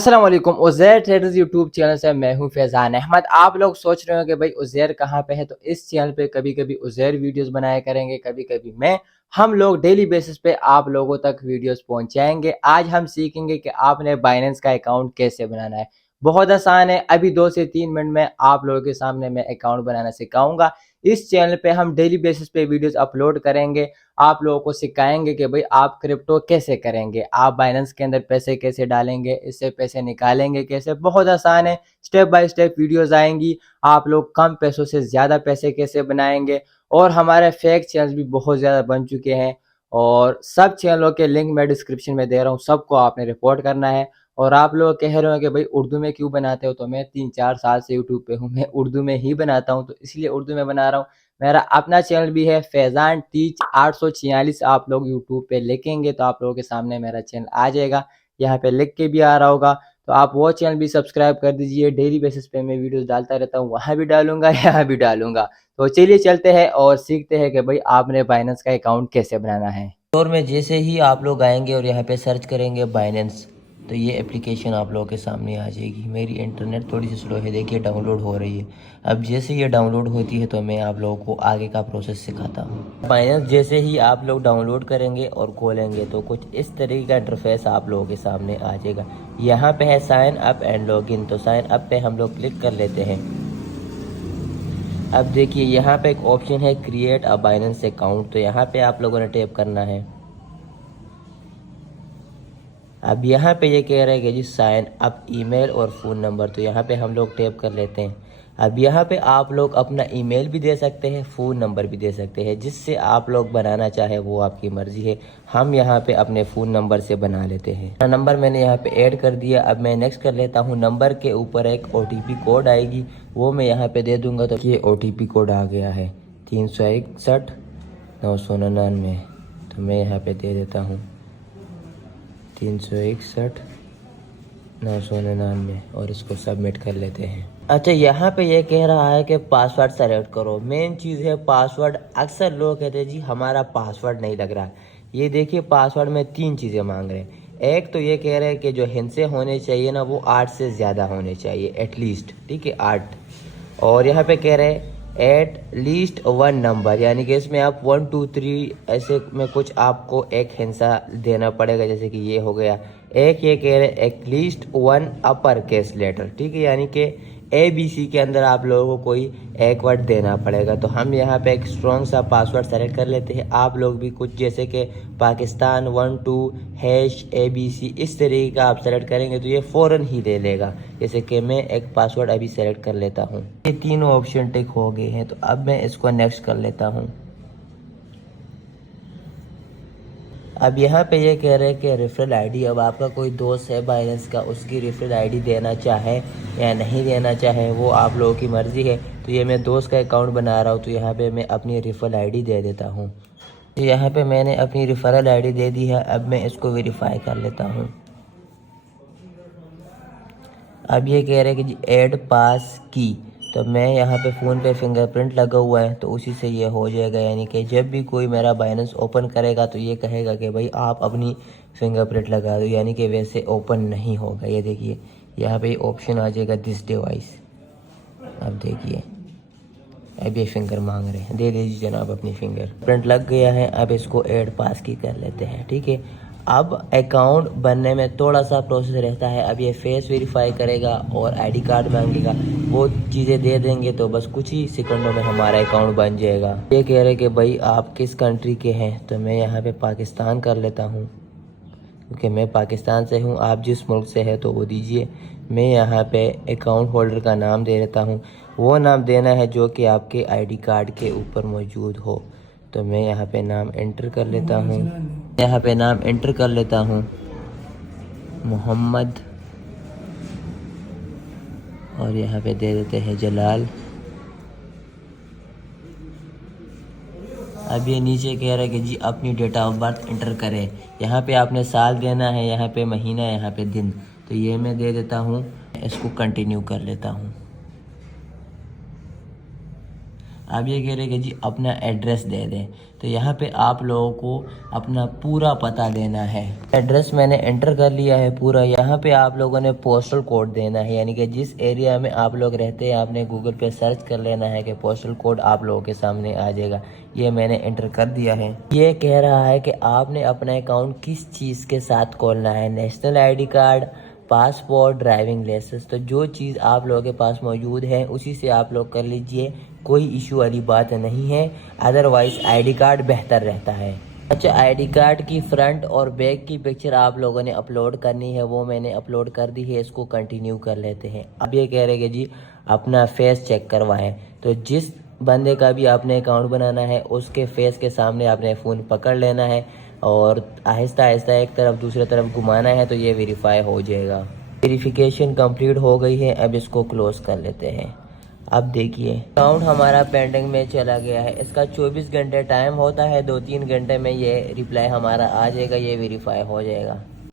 अस्सलाम वालेकुम। Uzair traders YouTube channel से मैं हूं फैज़ान अहमद। आप लोग सोच रहे हो कि भाई उज़ैर कहाँ पे है, तो इस चैनल पे कभी कभी उज़ैर वीडियोस बनाया करेंगे, कभी कभी मैं। हम लोग डेली बेसिस पे आप लोगों तक वीडियोस पहुंचाएंगे। आज हम सीखेंगे कि आपने बाइनेंस का अकाउंट कैसे बनाना है। बहुत आसान है, अभी 2 से 3 मिनट में आप लोगों के सामने मैं अकाउंट बनाना सिखाऊंगा। इस चैनल पे हम डेली बेसिस पे वीडियोस अपलोड करेंगे, आप लोगों को सिखाएंगे कि भाई आप क्रिप्टो कैसे करेंगे, आप बाइनेंस के अंदर पैसे कैसे डालेंगे, इससे पैसे निकालेंगे कैसे। बहुत आसान है, स्टेप बाय स्टेप वीडियोस आएंगी। आप लोग कम पैसों से ज़्यादा पैसे कैसे बनाएंगे। और हमारे फेक चैनल भी बहुत ज़्यादा बन चुके हैं, और सब चैनलों के लिंक मैं डिस्क्रिप्शन में दे रहा हूँ, सबको आपने रिपोर्ट करना है। और आप लोग कह रहे हो कि भाई उर्दू में क्यों बनाते हो, तो मैं 3-4 साल से यूट्यूब पे हूँ, मैं उर्दू में ही बनाता हूँ, तो इसलिए उर्दू में बना रहा हूँ। मेरा अपना चैनल भी है फैज़ान टीच 846। आप लोग यूट्यूब पे लिखेंगे तो आप लोगों के सामने मेरा चैनल आ जाएगा, यहाँ पे लिख के भी आ रहा होगा। तो आप वो चैनल भी सब्सक्राइब कर दीजिए। डेली बेसिस पे मैं वीडियोस डालता रहता हूँ, वहाँ भी डालूंगा यहाँ भी डालूंगा। तो चलिए चलते हैं और सीखते हैं कि भाई आपने बाइनेंस का अकाउंट कैसे बनाना है। स्टोर में जैसे ही आप लोग आएंगे और यहाँ पे सर्च करेंगे बाइनेंस, तो ये एप्लीकेशन आप लोगों के सामने आ जाएगी। मेरी इंटरनेट थोड़ी सी स्लो है, देखिए डाउनलोड हो रही है। अब जैसे ये डाउनलोड होती है तो मैं आप लोगों को आगे का प्रोसेस सिखाता हूँ। बाइनेंस जैसे ही आप लोग डाउनलोड करेंगे और खोलेंगे तो कुछ इस तरीके का इंटरफेस आप लोगों के सामने आ जाएगा। यहाँ पे है साइन अप एंड लॉगिन, तो साइन अप पे हम लोग क्लिक कर लेते हैं। अब देखिए यहाँ पे एक ऑप्शन है क्रिएट अ बाइनेंस अकाउंट, तो यहाँ पे आप लोगों ने टैप करना है। अब यहाँ पे ये कह रहा है कि जी साइन अप ईमेल और फ़ोन नंबर, तो यहाँ पे हम लोग टैप कर लेते हैं। अब यहाँ पे आप लोग अपना ईमेल भी दे सकते हैं, फ़ोन नंबर भी दे सकते हैं, जिससे आप लोग बनाना चाहे वो आपकी मर्ज़ी है। हम यहाँ पे अपने फ़ोन नंबर से बना लेते हैं। नंबर मैंने यहाँ पे ऐड कर दिया। अब मैं नेक्स्ट कर लेता हूँ। नंबर के ऊपर एक OTP कोड आएगी, वो मैं यहाँ पे दे दूँगा। तो ये OTP कोड आ गया है 361-999, तो मैं यहाँ पे दे देता हूँ 361-999 और इसको सबमिट कर लेते हैं। अच्छा, यहाँ पे ये कह रहा है कि पासवर्ड सेलेक्ट करो। मेन चीज़ है पासवर्ड। अक्सर लोग कहते हैं जी हमारा पासवर्ड नहीं लग रहा। ये देखिए पासवर्ड में 3 चीज़ें मांग रहे हैं। एक तो ये कह रहे हैं कि जो हिंसे होने चाहिए ना, वो 8 से ज़्यादा होने चाहिए एटलीस्ट, ठीक है 8। और यहाँ पे कह रहे हैं एट लीस्ट 1 नंबर, यानी कि इसमें आप 1 2 3 ऐसे में कुछ आपको एक हिंसा देना पड़ेगा, जैसे कि ये हो गया। एक ये कह रहे at least 1 upper case letter, ठीक है, यानी कि ABC के अंदर आप लोगों को कोई एक वर्ड देना पड़ेगा। तो हम यहाँ पे एक स्ट्रॉन्ग सा पासवर्ड सेलेक्ट कर लेते हैं। आप लोग भी कुछ जैसे कि पाकिस्तान 12#ABC इस तरीके का आप सेलेक्ट करेंगे तो ये फ़ौरन ही ले लेगा। जैसे कि मैं एक पासवर्ड अभी सेलेक्ट कर लेता हूँ। ये तीनों ऑप्शन टिक हो गए हैं, तो अब मैं इसको नेक्स्ट कर लेता हूँ। अब यहाँ पे ये कह रहे हैं कि रेफरल आईडी, अब आपका कोई दोस्त है बाइनेंस का, उसकी रेफरल आईडी देना चाहे या नहीं देना चाहे वो आप लोगों की मर्ज़ी है। तो ये मैं दोस्त का अकाउंट बना रहा हूँ, तो यहाँ पे मैं अपनी रेफरल आईडी दे देता हूँ। तो यहाँ पे मैंने अपनी रेफरल आईडी दे दी है। अब मैं इसको वेरीफाई कर लेता हूँ। अब ये कह रहे हैं कि जी ऐड पास की, तो मैं यहाँ पे फ़ोन पे फिंगरप्रिंट लगा हुआ है, तो उसी से ये हो जाएगा। यानी कि जब भी कोई मेरा बाइनेंस ओपन करेगा तो ये कहेगा कि भाई आप अपनी फिंगरप्रिंट लगा दो, यानी कि वैसे ओपन नहीं होगा। ये देखिए यहाँ पे ऑप्शन आ जाएगा दिस डिवाइस। अब देखिए अब ये फिंगर मांग रहे हैं, दे दीजिए जनाब अपनी फिंगर प्रिंट लग गया है। अब इसको ऐड पास की कर लेते हैं, ठीक है। अब अकाउंट बनने में थोड़ा सा प्रोसेस रहता है। अब ये फेस वेरीफाई करेगा और आईडी कार्ड मांगेगा, वो चीज़ें दे देंगे तो बस कुछ ही सेकंडों में हमारा अकाउंट बन जाएगा। ये कह रहे कि भाई आप किस कंट्री के हैं, तो मैं यहाँ पे पाकिस्तान कर लेता हूँ, क्योंकि मैं पाकिस्तान से हूँ। आप जिस मुल्क से है तो वो दीजिए। मैं यहाँ पे अकाउंट होल्डर का नाम दे देता हूँ, वो नाम देना है जो कि आपके आईडी कार्ड के ऊपर मौजूद हो। तो मैं यहाँ पे नाम एंटर कर लेता हूँ, यहाँ पे नाम एंटर कर लेता हूँ मोहम्मद, और यहाँ पे दे देते हैं जलाल। अब ये नीचे कह रहा है कि जी अपनी डेट ऑफ बर्थ एंटर करें। यहाँ पे आपने साल देना है, यहाँ पे महीना, यहाँ पे दिन, तो ये मैं दे देता हूँ। इसको कंटिन्यू कर लेता हूँ। अब ये कह रहे कि जी अपना एड्रेस दे दें। तो यहाँ पे आप लोगों को अपना पूरा पता देना है। एड्रेस मैंने एंटर कर लिया है पूरा। यहाँ पे आप लोगों ने पोस्टल कोड देना है, यानी कि जिस एरिया में आप लोग रहते हैं आपने गूगल पे सर्च कर लेना है कि पोस्टल कोड आप लोगों के सामने आ जाएगा। ये मैंने एंटर कर दिया है। ये कह रहा है कि आपने अपना अकाउंट किस चीज़ के साथ खोलना है, national ID card, passport, driving licence. तो जो चीज़ आप लोगों के पास मौजूद है उसी से आप लोग कर लीजिए, कोई इशू वाली बात नहीं है। अदरवाइज़ ID कार्ड बेहतर रहता है। अच्छा, ID कार्ड की फ्रंट और बैक की पिक्चर आप लोगों ने अपलोड करनी है, वो मैंने अपलोड कर दी है। इसको कंटिन्यू कर लेते हैं। अब ये कह रहे कि जी अपना फेस चेक करवाएं। तो जिस बंदे का भी आपने अकाउंट बनाना है उसके फेस के सामने आपने फ़ोन पकड़ लेना है और आहिस्ता आहिस्ता एक तरफ दूसरी तरफ घुमाना है, तो ये वेरीफाई हो जाएगा। वेरिफिकेशन कंप्लीट हो गई है। अब इसको क्लोज़ कर लेते हैं। अब देखिए अकाउंट हमारा पेंडिंग में चला गया है। इसका 24 घंटे टाइम होता है, 2-3 घंटे में ये रिप्लाई हमारा आ जाएगा, ये वेरीफाई हो जाएगा।